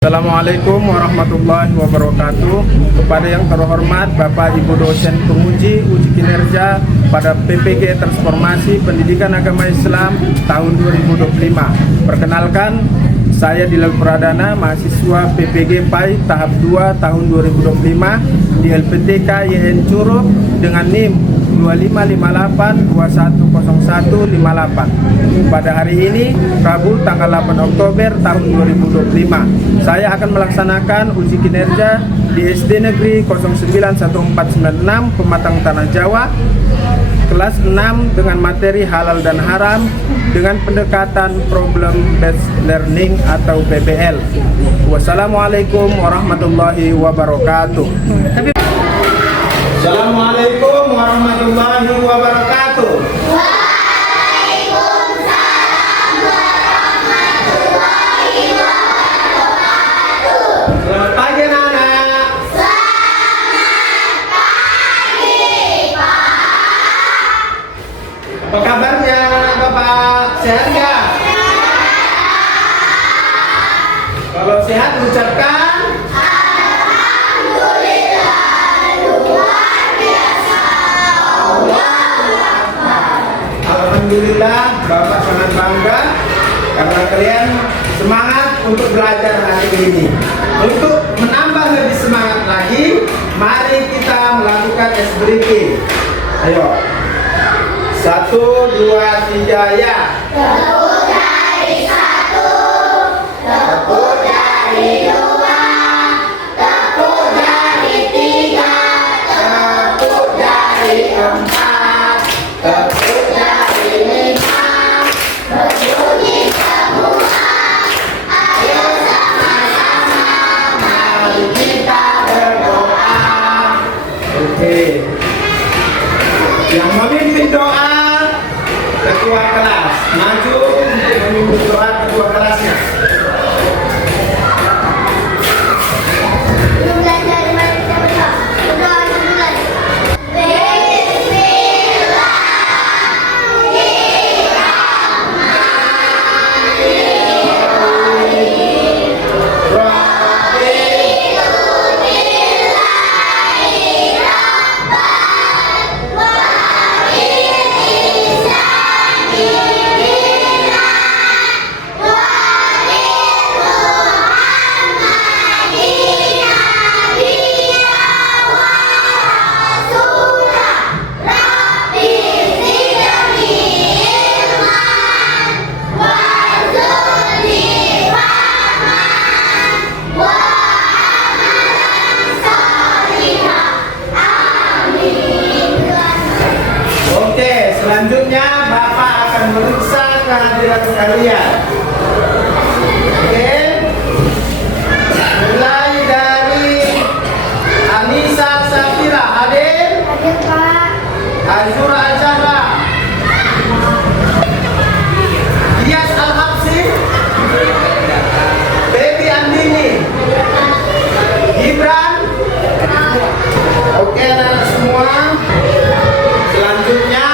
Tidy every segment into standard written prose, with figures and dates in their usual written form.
Assalamualaikum warahmatullahi wabarakatuh. Kepada yang terhormat Bapak Ibu dosen penguji uji kinerja pada PPG Transformasi Pendidikan Agama Islam tahun 2025. Perkenalkan, saya Dilal Pradana, mahasiswa PPG PAI tahap 2 tahun 2025 di LPTK YN Curug dengan NIM 2558210158. Pada hari ini, Rabu tanggal 8 Oktober tahun 2025, saya akan melaksanakan uji kinerja di SD Negeri 091496 Pematang Tanah Jawa, kelas 6 dengan materi halal dan haram dengan pendekatan problem based learning atau PBL. Wassalamualaikum warahmatullahi wabarakatuh. Assalamualaikum warahmatullahi wabarakatuh. Waalaikumsalam warahmatullahi wabarakatuh. Selamat pagi anak-anak. Selamat pagi Pak. Apa kabarnya anak Bapak? Sehat nggak? Kalau sehat ucapkan Alhamdulillah. Bapak sangat bangga karena kalian semangat untuk belajar hari ini. Untuk menambah lebih semangat lagi, mari kita melakukan SBRIKI. Ayo, 1, 2, 3 ya. Tepuk dari 1, tepuk dari 2, tepuk dari 3, tepuk dari 4, tepuk dari 5. Berbunyi semua, ayo sama-sama, mari kita berdoa. Oke. Yang memimpin doa ketua kelas, maju untuk memimpin doa ketua kelasnya. Belum belajar di mana kita berdoa? Berdoa sebulan. Oke, selanjutnya Bapak akan meriksa kehadiran kalian. Oke, mulai dari Anissa Safira, hadir. Hadir Pak. Azura Al-Zahra, Dias Al-Habsi, Baby Andini, Gibran. Oke anak-anak semua, selanjutnya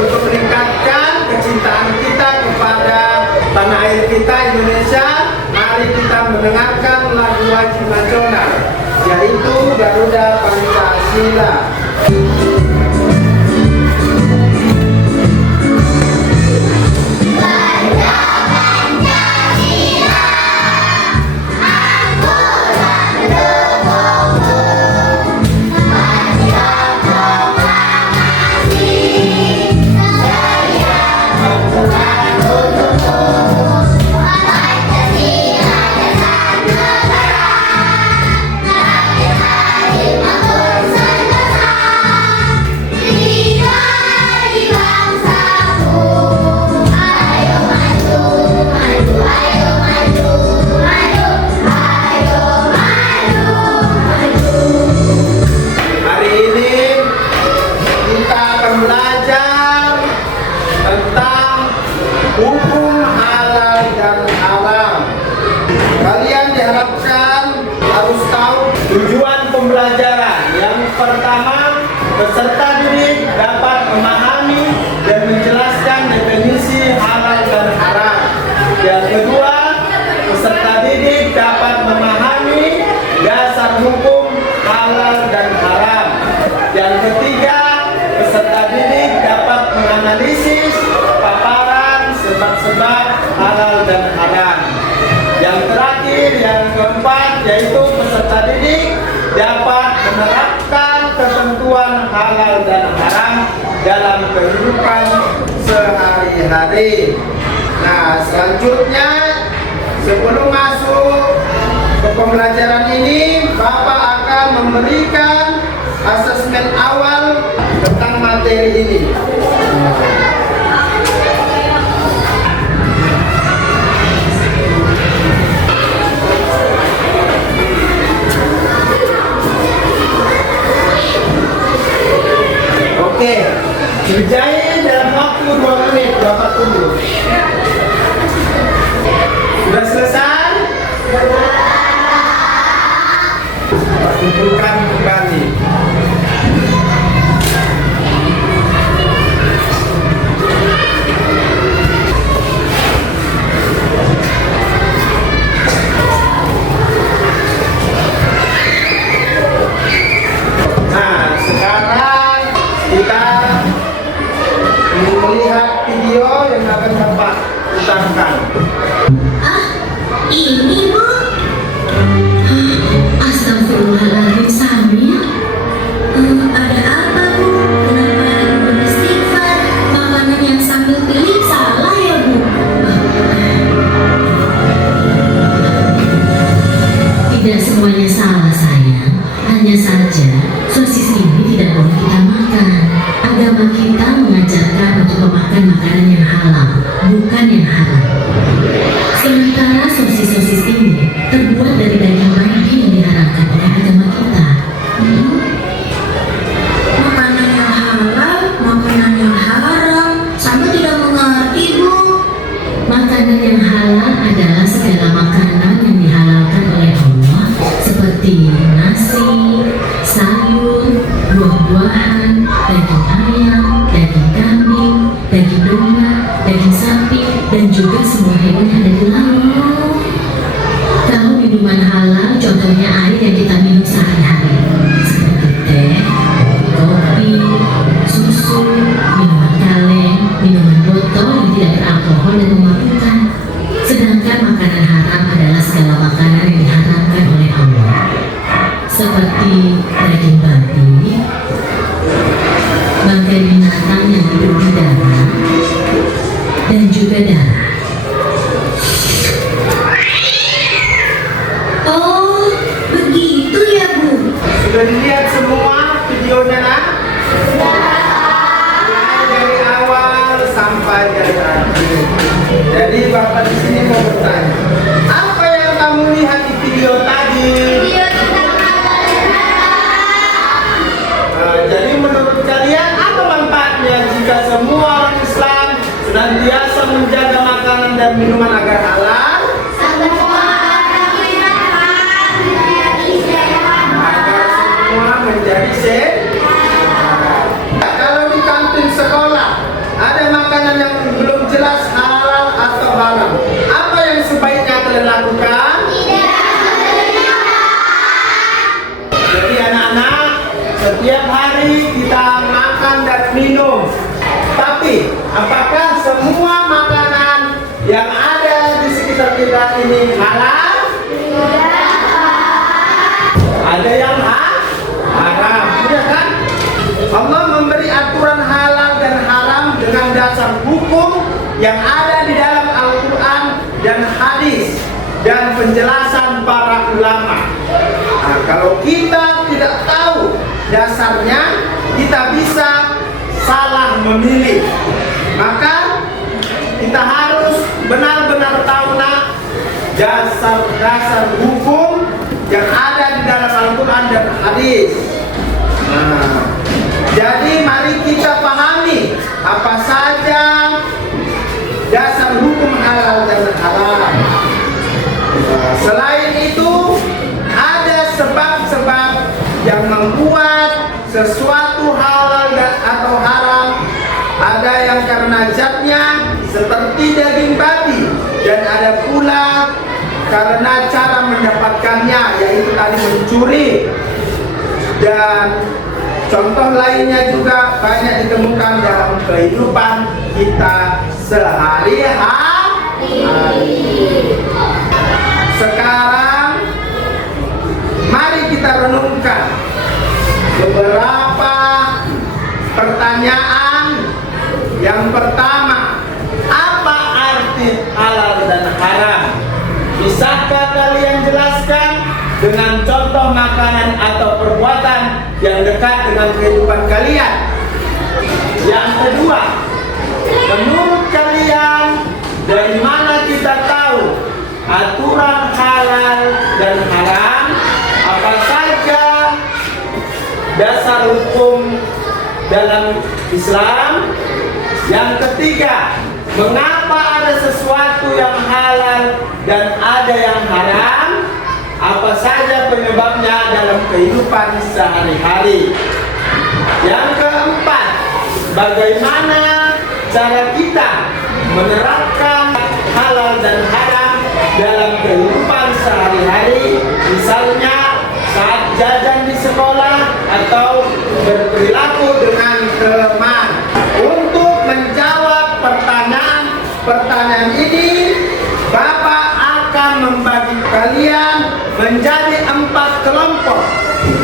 untuk meningkatkan kecintaan kita kepada tanah air kita Indonesia, mari kita mendengarkan lagu wajib nasional, yaitu Garuda Pancasila. menganalisis paparan sebab-sebab halal dan haram. Yang terakhir, yang keempat, yaitu peserta didik dapat menerapkan ketentuan halal dan haram dalam kehidupan sehari-hari. Nah, selanjutnya sebelum masuk ke pembelajaran ini, Bapak akan memberikan asesmen awal tentang materi ini. Oke, kerjain dalam waktu 2 menit, Bapak tunggu. Sudah selesai? Bapak kumpulkan kembali. Nah, sekarang kita melihat video yang akan Bapak putarkan. Ini Bu. Astagfirullahaladzim Samir. Ada apa Bu? Kenapa Ibu beristighfar? Makanan yang sambil pilih salah ya Bu? Tidak semuanya salah sayang. Hanya saja sosis ini tidak boleh kita makan. Agama kita mengajarkan untuk memakan makanan yang halal, bukan yang haram. Sementara sosis-sosis ini terbuat dari daging babi yang diharamkan oleh agama kita. Makanan yang halal, makanan yang haram, sama tidak mengerti Bu. Makanan yang halal adalah segala makanan yang dihalalkan oleh Allah, seperti nasi, sayur, buah-buahan, daging ayam, daging kambing, daging domba, daging sapi, dan juga semua hewan yang ada di laut. Kalau minuman halal, contohnya air yang kita minum sehari-hari, seperti teh, kopi, susu, minuman kaleng, minuman botol yang tidak beralkohol dan memabukkan. Sedangkan makanan haram adalah segala makanan yang diharamkan oleh Allah, seperti daging babi, bangkai binatang yang hidup di darat, dan juga darah. Oh, begitu ya Bu? Sudah dilihat semua videonya nak? Mulai dari awal sampai dari akhir. Jadi Bapak di sini mau bertanya, apa yang kamu lihat di video tadi? Video tentang halal dan haram. Jadi menurut kalian apa manfaatnya jika semua orang Islam senantiasa menjaga makanan dan minuman agar halal? Semua orang binatang menjadi sehat. Agar semua menjadi sehat. Kalau di kantin sekolah ada makanan yang belum jelas halal atau haram, apa yang sebaiknya kalian lakukan? Jadi anak-anak, setiap hari kita makan dan minum. Tapi apakah semua makanan yang ada di sekitar kita ini halal? Ada yang haram, ya kan? Allah memberi aturan halal dan haram dengan dasar hukum yang ada di dalam Al-Quran dan hadis dan penjelasan para ulama. Nah, kalau kita tidak tahu dasarnya, kita bisa salah memilih. Maka kita harus benar-benar tahu nak dasar-dasar hukum yang ada di dalam Al-Quran dan hadis. Nah, jadi mari kita pahami apa saja dasar hukum halal dan haram. Selain itu, ada sebab-sebab yang membuat sesuatu halal dan atau haram. Ada yang karena zatnya seperti daging babi, dan ada pula karena cara mendapatkannya, yaitu tadi mencuri. Dan Contoh lainnya juga banyak ditemukan dalam kehidupan kita sehari-hari. Sekarang mari kita renungkan beberapa pertanyaan. Yang pertama, apa arti halal dan haram? Bisakah kalian jelaskan dengan contoh makanan atau perbuatan yang dekat dengan kehidupan kalian? Yang kedua, menurut kalian dari mana kita tahu aturan halal dan haram? Apa saja dasar hukum dalam Islam? Yang ketiga, mengapa ada sesuatu yang halal dan ada yang haram? Apa saja penyebabnya dalam kehidupan sehari-hari? Yang keempat, bagaimana cara kita menerapkan halal dan haram dalam kehidupan sehari-hari? Misalnya saat jajan di sekolah atau berperilaku dengan teman. Untuk menjawab pertanyaan ini, Bapak akan membagi kalian menjadi 4 kelompok.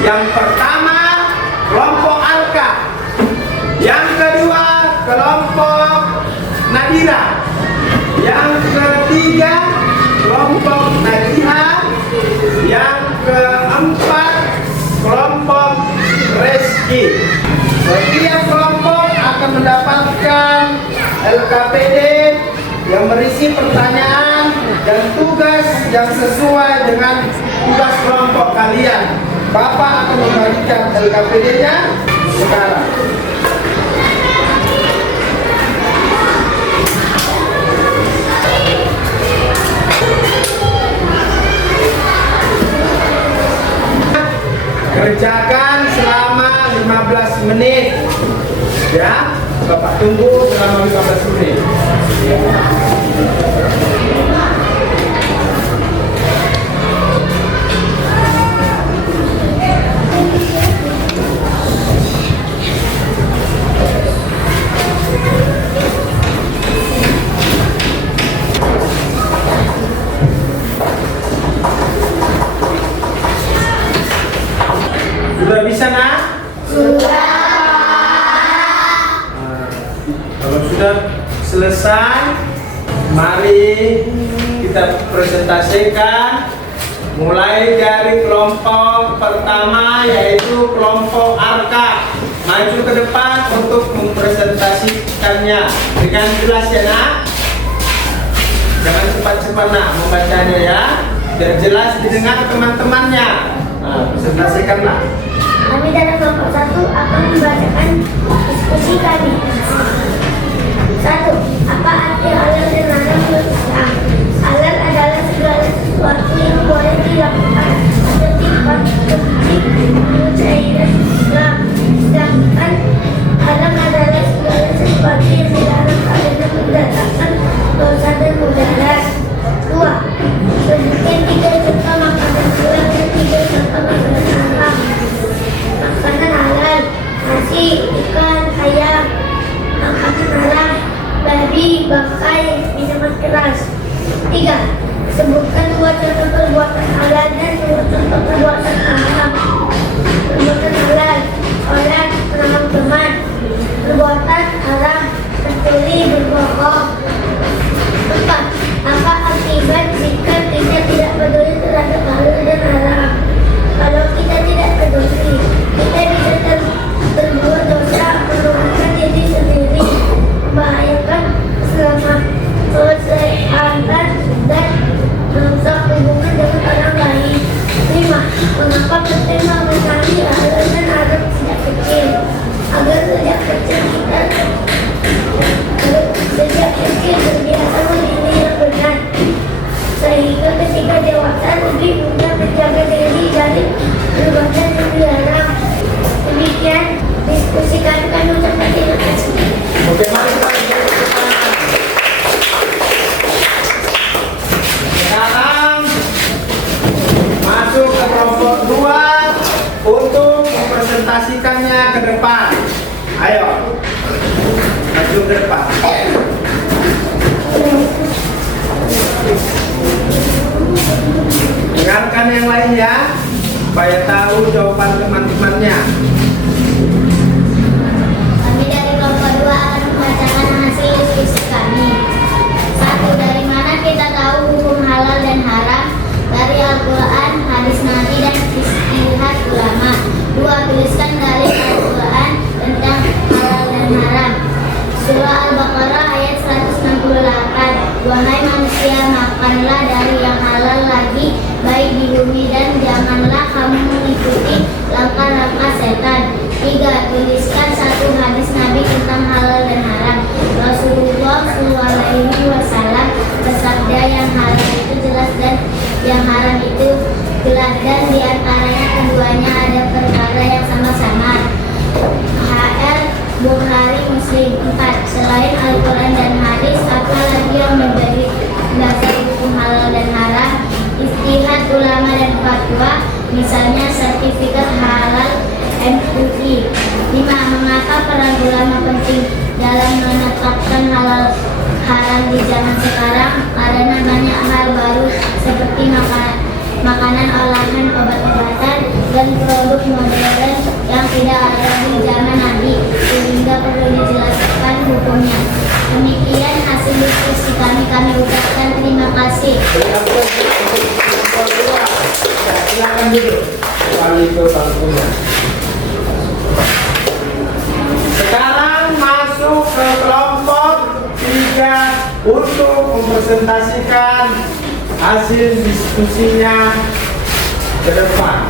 Yang pertama, kelompok Alka. Yang kedua, kelompok Nadira. Yang ketiga, kelompok Nadiha. Yang keempat, kelompok Reski. Setiap kelompok akan mendapatkan LKPD yang berisi pertanyaan dan tugas yang sesuai dengan tugas kelompok kalian. Bapak akan membagikan LKPD-nya sekarang. Kerjakan selama 15 menit. Ya, Bapak tunggu selama 15 menit. Sudah bisa, nak? Kalau sudah selesai, mari kita presentasikan mulai dari kelompok pertama, yaitu kelompok Arka. Maju ke depan untuk mempresentasikannya dengan jelas ya, nak. Jangan cepat-cepat, nak, membacanya ya, biar jelas didengar teman-temannya. Presentasikanlah. Kami dari kelompok 1 akan membacakan diskusi kami. 1. Apa arti halal dan haram menurut Islam? Halal adalah segala sesuatu yang boleh dilakukan atau dikonsumsi menurut syariat Islam. Sedangkan haram adalah segala sesuatu yang dilarang karena mendatangkan dosa dan mudarat. 2. Sebutkan 3 contoh makanan halal dan 3 contoh makanan haram. Makanan halal: nasi, ikan, ayam. Makanan haram: babi, bangkai, minuman keras. 3. Sebutkan 2 contoh perbuatan halal dan 2 contoh perbuatan haram. Perbuatan halal: sholat, menolong teman. Perbuatan haram: mencuri, berbohong. 4. Apa akibat jika kita tidak peduli terhadap halal dan haram? Kalau kita tidak peduli, kita bisa berbuat dosa, merugikan diri sendiri, membahayakan kesehatan dan merusak hubungan dengan orang lain. 5. Mengapa penting mengetahui halal dan haram sejak kecil? Agar sejak kecil terbiasa menilai yang benar, sehingga ketika dewasa lebih mudah menjaga diri dari perbuatan yang dilarang. Demikian diskusi kami ucapkan terima kasih. Oke, mari kita sekarang masuk ke kelompok 2 untuk mempresentasikannya ke depan. Ayo. Maju ke depan. Dengarkan yang lain ya, supaya tahu jawaban teman-temannya. Kami dari kelompok 2 akan membacakan hasil diskusi kami. 1. Dari mana kita tahu hukum halal dan haram? Dari Al-Quran, hadis Nabi, dan ijtihad ulama. 2. Tuliskan dalil Al-Quran tentang halal dan haram. Surah Al-Baqarah ayat 168. Wahai manusia, makanlah dari yang halal lagi baik di bumi, dan janganlah kamu mengikuti langkah-langkah setan. 3. Tuliskan 1 hadis Nabi tentang halal dan haram. Rasulullah SAW bersabda, yang halal itu jelas dan yang haram itu jelas, dan diantaranya keduanya ada perkara yang sama-sama. HR Bukhari Muslim. 4. Selain Al-Quran dan hadis, apa lagi yang menjadi dasar hukum halal dan haram? Ijtihad ulama dan fatwa, misalnya sertifikat halal MUI. 5. Mengapa peran ulama penting dalam menetapkan halal haram di zaman sekarang? Karena banyak hal baru seperti makanan olahan, obat-obatan, dan produk modern yang tidak ada di zaman Nabi, sehingga perlu dijelaskan hukumnya. Demikian hasil diskusi kami ucapkan terima kasih. Silakan duduk. Kali itu bangkunya. Sekarang masuk ke kelompok 3 untuk mempresentasikan hasil diskusinya ke depan.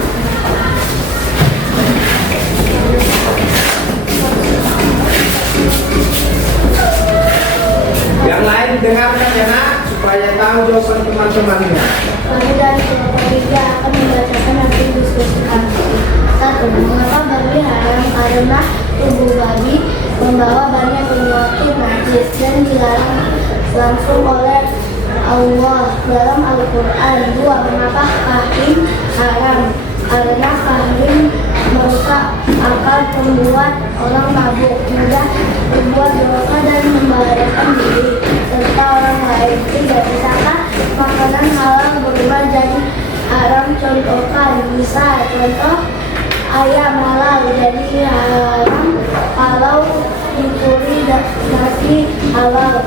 Yang lain dengarkan ya nak, supaya tahu jawaban teman-temannya. Kami dari kelompok 3 akan membacakan hasil diskusi kami. 1. Mengapa babi haram? Karena tubuh babi membawa banyak penyakit najis dan dilarang langsung oleh Allah dalam Al-Quran. 2. Mengapa kahwin haram? Karena kahwin merusak akal, membuat orang mabuk, mudah membuat dosa dan membahayakan diri serta orang lain. 3. Bisakah makanan halal berubah jadi haram? Contohkan, bisa contoh ayam halal jadi haram kalau dicuri, nasi halal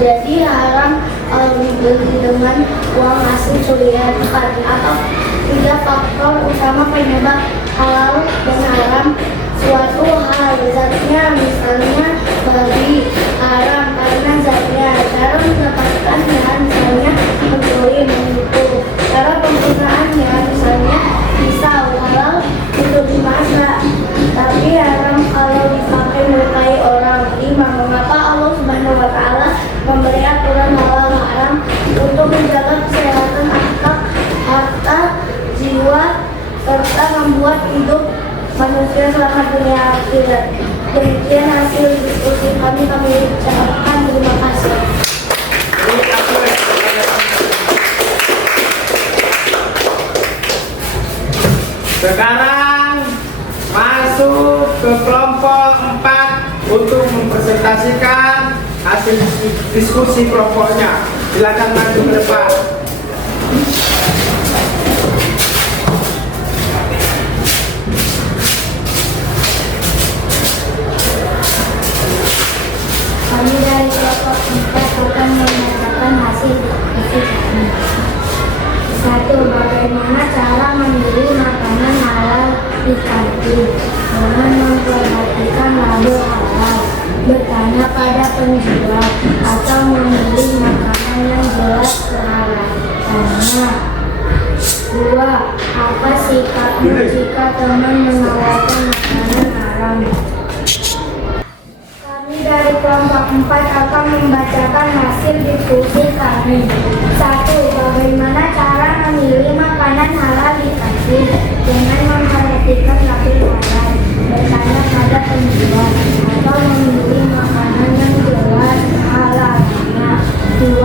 jadi haram kalau dibeli dengan uang hasil curian. 4. Atau 3 faktor utama penyebab halal dan haram suatu hal. Zatnya, misalnya babi haram karena zatnya. Cara mendapatkannya, misalnya mencuri, menipu. Cara penggunaannya, misalnya pisau halal untuk dimasak tapi haram kalau dipakai melukai orang. 5. Mengapa Allah Subhanahu wa Ta'ala memberi aturan halal haram? Untuk menjaga kesehatan akal, harta, jiwa, serta membuat hidup manusia selamat dunia akhirat. Demikian hasil diskusi kami ucapkan terima kasih. Sekarang masuk ke kelompok 4 untuk mempresentasikan hasil diskusi kelompoknya. Silakan maju ke depan. Kami dari kelompok 4 akan menyatakan hasil diskusi kami. 1. Bagaimana cara memilih makanan halal di kantin? Dengan memperhatikan label halal, bertanya pada penjual, atau memilih makanan yang jelas kehalalannya. 2. Apa sikapnya jika teman menawarkan makanan haram? Kami dari kelompok 4 akan membacakan hasil diskusi kami. 1. Bagaimana cara memilih makanan halal di kantin? Dengan memperhatikan label halal, bertanya pada penjual, atau memilih makanan yang jelas halalnya. 2.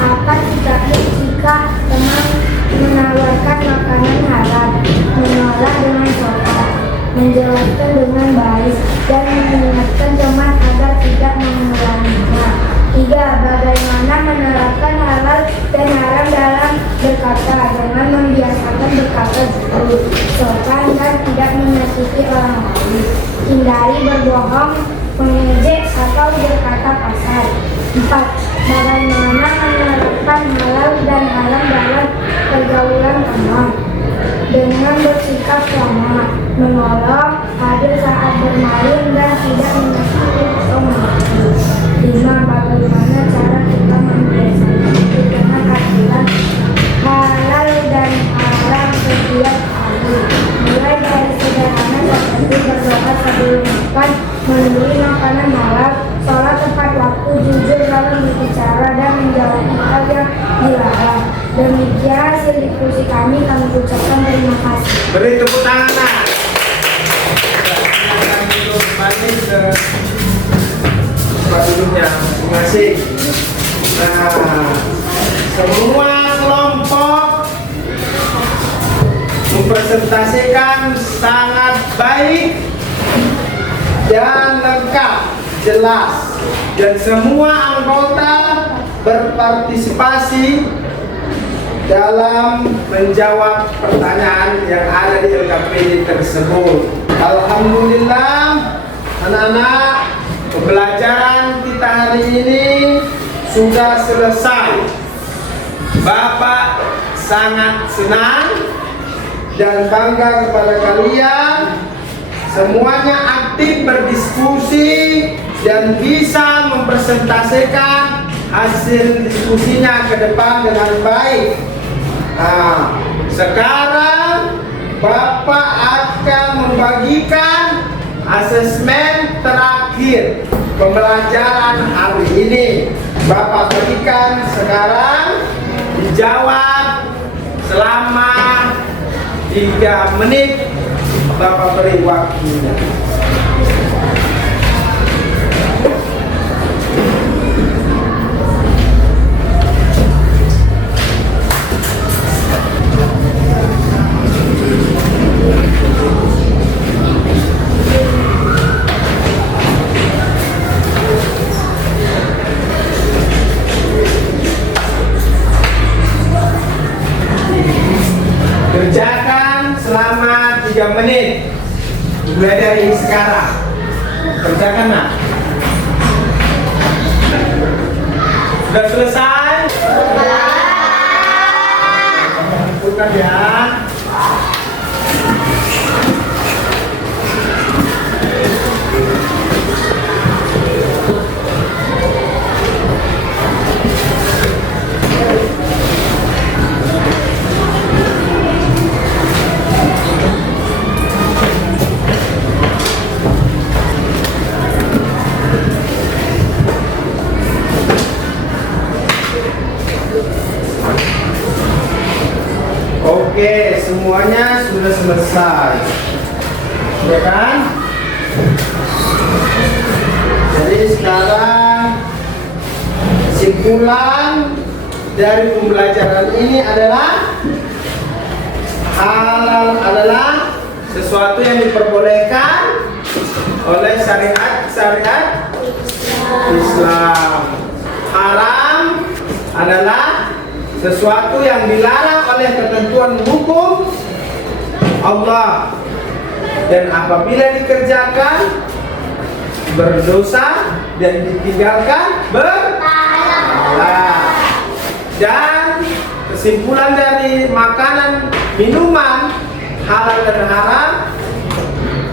Apa sikapnya jika teman menawarkan makanan halal? Menolak dengan sopan, menjelaskan dengan malu, sopan dan tidak menyakiti orang lain. Hindari berbohong, mengejek atau berkata kasar. 4. Bagaimana menerapkan halal dan haram dalam pergaulan teman dengan bersikap ramah, menolong, adil saat bermain dan tidak menyakiti atau menghakimi. 5. Bagaimana cara kita membiasakan dengan aturan halal dan haram setiap hari, mulai dari sederhana seperti berdoa sebelum makan, membeli makanan halal, sholat tepat waktu, jujur dalam berbicara dan menjauhi hal yang dilarang. Demikian hasil diskusi kami ucapkan terima kasih. Beri tepuk tangan. Silakan duduk kembali ke tempat duduknya. Terima kasih. Nah, semua kelompok mempresentasikan sangat baik dan lengkap, jelas, dan semua anggota berpartisipasi dalam menjawab pertanyaan yang ada di LKPD tersebut. Alhamdulillah, anak-anak, pembelajaran kita hari ini sudah selesai. Bapak sangat senang dan bangga kepada kalian. Semuanya aktif berdiskusi dan bisa mempresentasikan hasil diskusinya ke depan dengan baik. Nah, sekarang Bapak akan membagikan asesmen terakhir pembelajaran hari ini. Bapak bagikan sekarang, dijawab selama 3 menit. Bapak beri waktunya. Kerjakan selama 3 menit. Mulai dari sekarang. Kerjakan, nak. Sudah selesai? Bukan ya. Oke, semuanya sudah selesai, ya kan? Jadi sekarang kesimpulan dari pembelajaran ini adalah halal adalah sesuatu yang diperbolehkan oleh syariat Islam. Haram adalah sesuatu yang dilarang oleh ketentuan hukum Allah, dan apabila dikerjakan berdosa dan ditinggalkan berpahala. Dan kesimpulan dari makanan, minuman halal dan haram,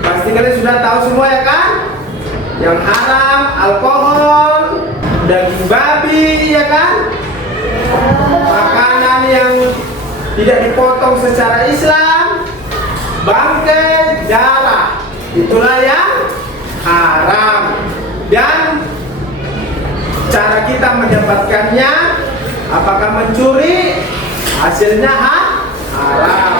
pasti kalian sudah tahu semua, ya kan? Yang haram alkohol, daging babi, ya kan? Makanan yang tidak dipotong secara Islam, bangkai, darah, itulah yang haram. Dan cara kita mendapatkannya, apakah mencuri, hasilnya haram.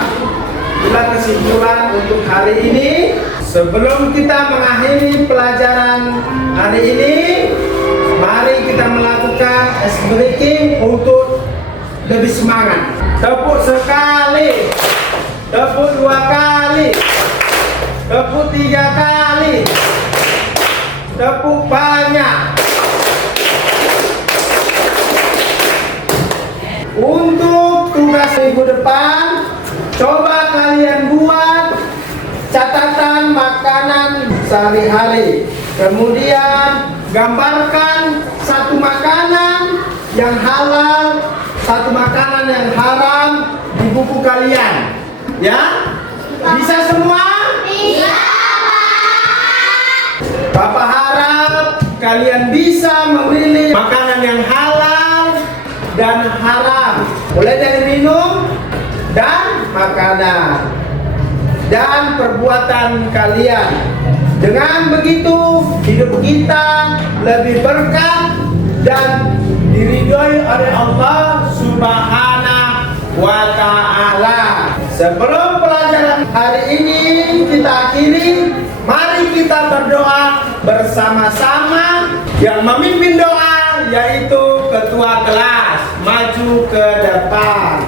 Itulah kesimpulan untuk hari ini. Sebelum kita mengakhiri pelajaran hari ini, mari kita melakukan ice breaking untuk lebih semangat. Tepuk sekali, tepuk 2 kali, tepuk 3 kali, tepuk banyak. Untuk tugas minggu depan, coba kalian catatan makanan sehari-hari. Kemudian gambarkan satu makanan yang halal, satu makanan yang haram di buku kalian. Ya? Bisa semua? Bisa. Bapak harap kalian bisa memilih makanan yang halal dan haram, mulai dari minum dan makanan dan perbuatan kalian. Dengan begitu hidup kita lebih berkah dan diridhoi oleh Allah Subhanahu wa Ta'ala. Sebelum pelajaran hari ini kita akhiri, mari kita berdoa bersama-sama. Yang memimpin doa yaitu ketua kelas. Maju ke depan.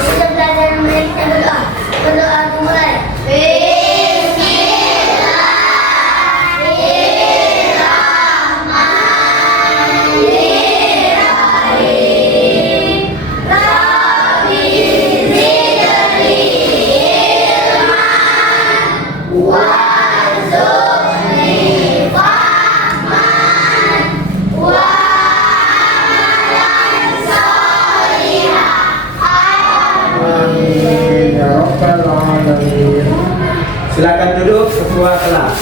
Sesudah belajar mereka berdoa. Berdoa dimulai. Amin ya rabbal alamin. Silakan duduk ketua kelas.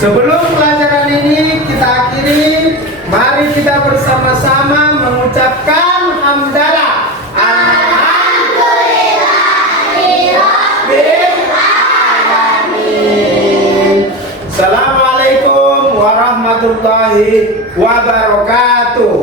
Sebelum pelajaran ini kita akhiri, mari kita bersama-sama mengucapkan hamdalah. Assalamualaikum warahmatullahi wabarakatuh.